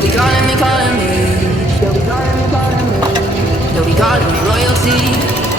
They'll be calling me, calling me. They'll be calling me, calling me. They'll be calling me royalty.